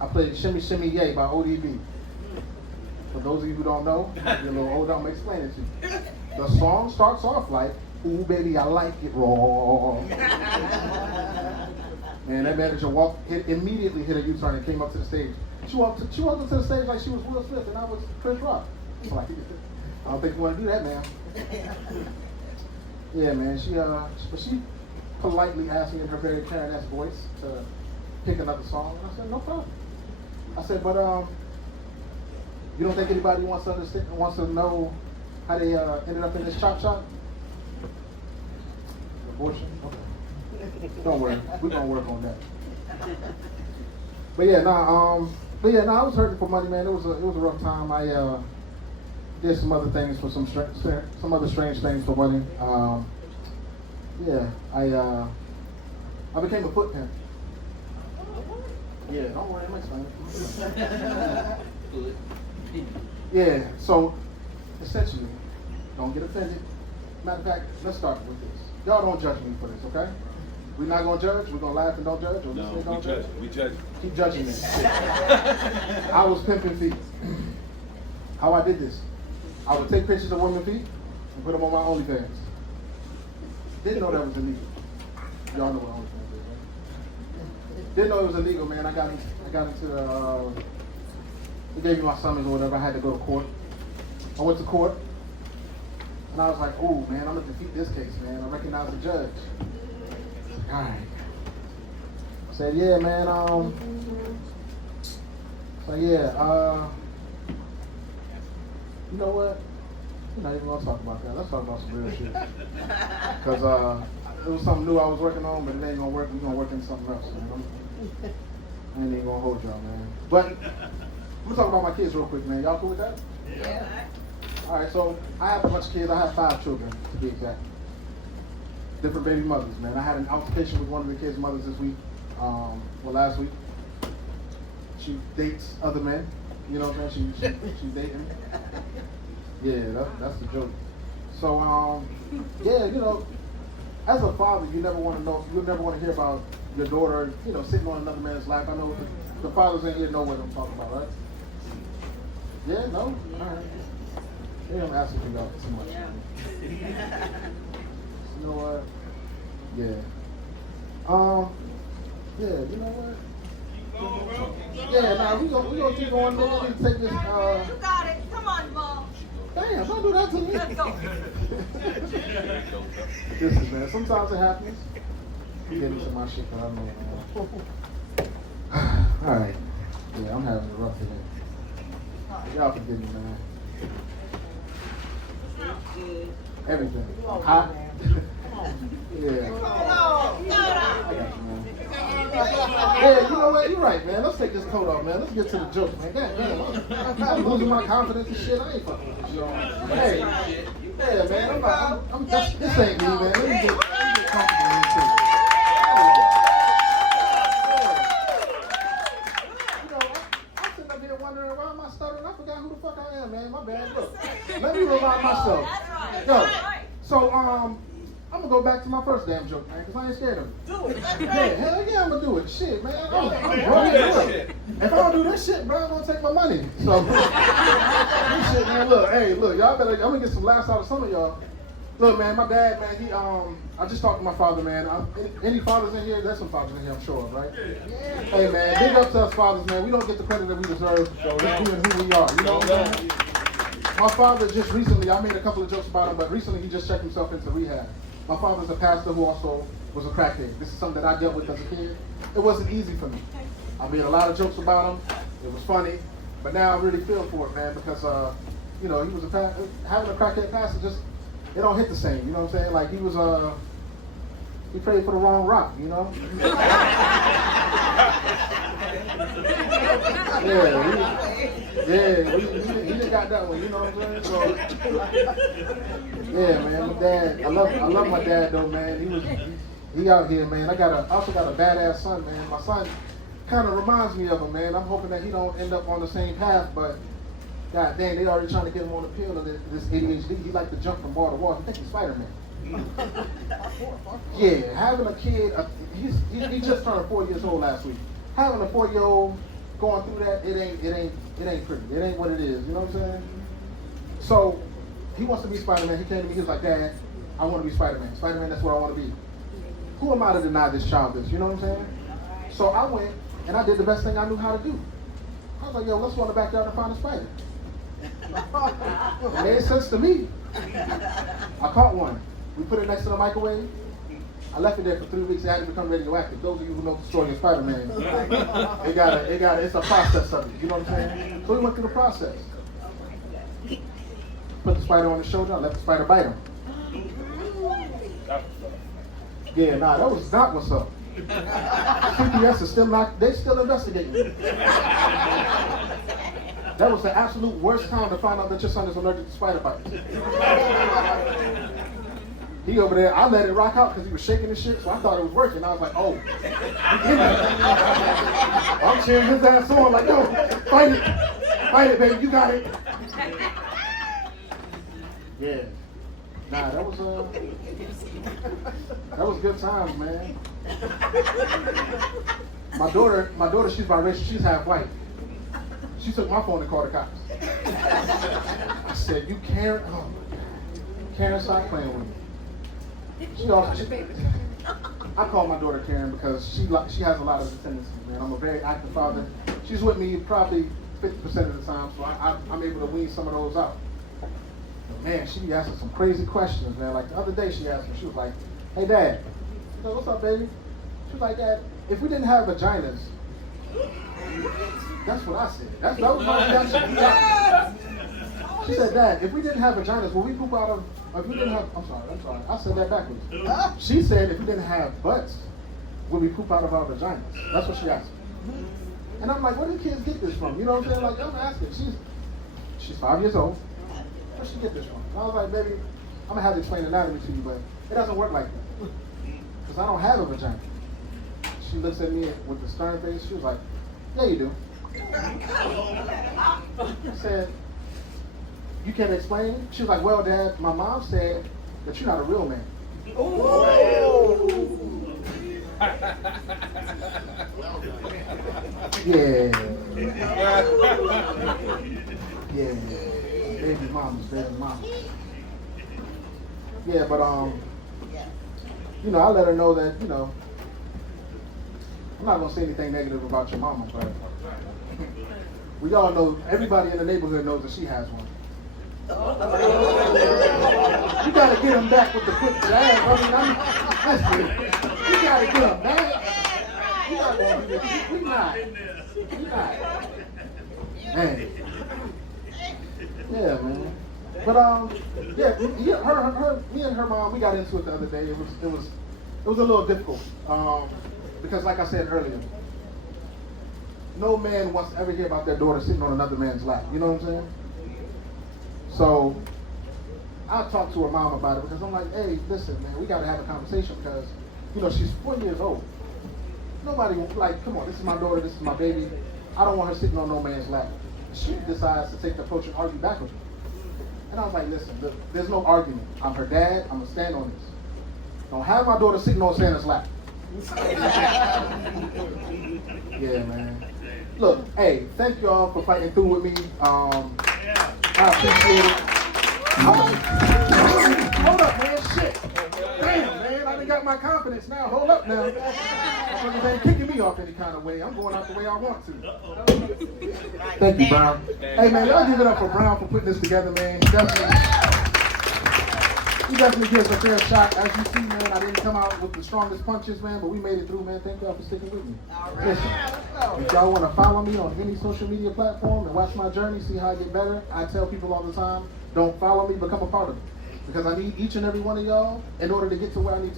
I played Shimmy Shimmy Yay by ODB. For those of you who don't know, you're a little older, I'm going to explain it to you. The song starts off like, ooh, baby, I like it raw. Man, that manager immediately hit a U-turn and came up to the stage. She walked up to the stage like she was Will Smith and I was Chris Rock. I'm like, I don't think you want to do that, man. Yeah, man, she politely asked me in her very Karen-esque voice to pick another song. And I said, no problem. I said, but you don't think anybody wants to know how they ended up in this chop shop? Abortion? Okay. Don't worry, we're gonna work on that. But yeah, I was hurting for money, man. It was a rough time. I did some other things for some other strange things for money. I became a foot pimp. Yeah, don't worry, I'm explaining. Yeah, so essentially, don't get offended. Matter of fact, let's start with this. Y'all don't judge me for this, okay? We're not gonna judge. We're gonna laugh and don't judge. Or No, don't we judge. We judge. Keep judging me. I was pimping feet. How I did this? I would take pictures of women's feet and put them on my OnlyFans. Didn't know that was illegal. Y'all know what OnlyFans is, right? Didn't know it was illegal, man. I got into they gave me my summons or whatever. I had to go to court. I went to court, and I was like, "Oh man, I'm gonna defeat this case, man. I recognize the judge." All right. I said, "Yeah, man. You know what? We're not even gonna talk about that. Let's talk about some real shit. Cause it was something new I was working on, but it ain't gonna work. We're gonna work into something else, man. I ain't even gonna hold y'all, man. But I'm gonna talk about my kids real quick, man. Y'all cool with that? Yeah. All right. So I have a bunch of kids. I have 5 children, to be exact. Different baby mothers, man. I had an altercation with one of the kids' mothers this week. Last week. She dates other men. You know what I'm saying? She's dating. Yeah, that's the joke. So, yeah, you know, as a father, you never want to hear about your daughter, you know, sitting on another man's lap. I know the fathers in here know what I'm talking about, right? Yeah, no? All right. They don't ask me about too much. Yeah. You know what? Yeah. Yeah, you know what? Yeah, nah, we gonna keep going. Let me take this. You got it. Come on, Ball. Damn, don't do that to me. Let's go. Listen, man, sometimes it happens. You get into my shit, but I know. All right. Yeah, I'm having a rough today. Y'all forgive me, man. Everything. Hot. Yeah. Yeah, you know what? You're right, man. Let's take this coat off, man. Let's get to the joke, man. God damn, I'm losing my confidence and shit. I ain't fucking with you. Hey, yeah, man. I'm just, this ain't me, man. Let me get comfortable in this shit. You know, I'm sitting up here wondering why am I stuttering? I forgot who the fuck I am, man. My bad. Look, let me remind myself. Yo, so I'm gonna go back to my first damn joke, man, because I ain't scared of it. Do it. Yeah, hell yeah, I'm gonna do it. Shit, man. I'm grown to do it. If I don't do this shit, bro, I'm gonna take my money. So, this shit, man, look, y'all better, I'm gonna get some laughs out of some of y'all. Look, man, my dad, man, I just talked to my father, man. Any fathers in here? There's some fathers in here, I'm sure, right? Yeah. Hey, man, big up to us fathers, man. We don't get the credit that we deserve for being who we are. You know what I'm saying? My father just recently, I made a couple of jokes about him, but recently he just checked himself into rehab. My father's a pastor who also was a crackhead. This is something that I dealt with as a kid. It wasn't easy for me. I made a lot of jokes about him. It was funny, but now I really feel for it, man, because you know, he was having a crackhead pastor. Just it don't hit the same. You know what I'm saying? Like he was he prayed for the wrong rock. You know? He just got that one. You know what I'm saying? So, yeah, man, my dad. I love my dad though, man. He out here, man. I also got a badass son, man. My son kind of reminds me of him, man. I'm hoping that he don't end up on the same path, but god damn, they already trying to get him on the pill of this ADHD. He like to jump from wall to wall. He think he's Spider-Man. Yeah, having a kid, he just turned 4 years old last week. Having a 4-year-old going through that, it ain't pretty. It ain't what it is. You know what I'm saying? So he wants to be Spider-Man. He came to me. He was like, Dad, I want to be Spider-Man. Spider-Man, that's what I want to be. Who am I to deny this child this? You know what I'm saying? So I went and I did the best thing I knew how to do. I was like, yo, let's go in the backyard and find a spider. It made sense to me. I caught one. We put it next to the microwave. I left it there for 3 weeks. It had to become radioactive. Those of you who know the story of Spider-Man, it's a process of it. You know what I'm saying? So we went through the process. Put the spider on his shoulder. I let the spider bite him. Yeah, nah, that was not what's up. CPS is still not. They still investigating. That was the absolute worst time to find out that your son is allergic to spider bites. He over there, I let it rock out because he was shaking his shit, so I thought it was working. I was like, oh. I'm cheering his ass on, like, yo, fight it, baby, you got it. Yeah. Nah, that was good times, man. My daughter, she's biracial, she's half white. She took my phone and called the cops. I said, you Karen, oh my God. Karen, stop playing with me. I call my daughter Karen because she has a lot of tendencies, man. I'm a very active father. She's with me probably 50% of the time, so I'm able to wean some of those out. But man, she be asking some crazy questions, man. Like the other day she asked me, she was like, hey Dad. I said, what's up, baby? She was like, Dad, if we didn't have vaginas, that's what I said. That was my reaction. She said, Dad, if we didn't have vaginas, would we poop out of, if we didn't have, I'm sorry. I said that backwards. She said, if we didn't have butts, would we poop out of our vaginas? That's what she asked me. And I'm like, where do kids get this from? You know what I'm saying? Like, I'm asking. She's 5 years old. Where'd she get this from? And I was like, baby, I'm going to have to explain anatomy to you, but it doesn't work like that. Because I don't have a vagina. She looks at me with the stern face. She was like, yeah, you do. I said, you can't explain? She was like, well, Dad, my mom said that you're not a real man. Yeah. Baby mama's baby mama. Yeah, but you know, I let her know that, you know, I'm not gonna say anything negative about your mama, but we all know, everybody in the neighborhood knows that she has one. You gotta get him back with the quick ass. Listen, you gotta get him back. You're not gonna do this. We not. Man. Yeah, man. But yeah, me and her mom, we got into it the other day. It was a little difficult. Because like I said earlier, no man wants to ever hear about their daughter sitting on another man's lap. You know what I'm saying? So I talked to her mom about it because I'm like, hey, listen, man, we got to have a conversation because, you know, she's 4 years old. Nobody, like, come on, this is my daughter, this is my baby. I don't want her sitting on no man's lap. She decides to take the approach and argue back with me. And I was like, listen, look, there's no argument. I'm her dad. I'm going to stand on this. Don't have my daughter sitting on Santa's lap. Yeah, man. Look, hey, thank y'all for fighting through with me. I appreciate it. Hold up, man. Shit. Damn, man. I done got my confidence now. Hold up now. Motherfuckers ain't kicking me off any kind of way. I'm going out the way I want to. Thank you, Brown. Hey, man, y'all give it up for Brown for putting this together, man. He definitely gives a fair shot. As you see, man, I didn't come out with the strongest punches, man, but we made it through, man. Thank y'all for sticking with me. Listen, if y'all want to follow me on any social media platform and watch my journey, see how I get better, I tell people all the time, don't follow me, become a part of it. Because I need each and every one of y'all in order to get to where I need to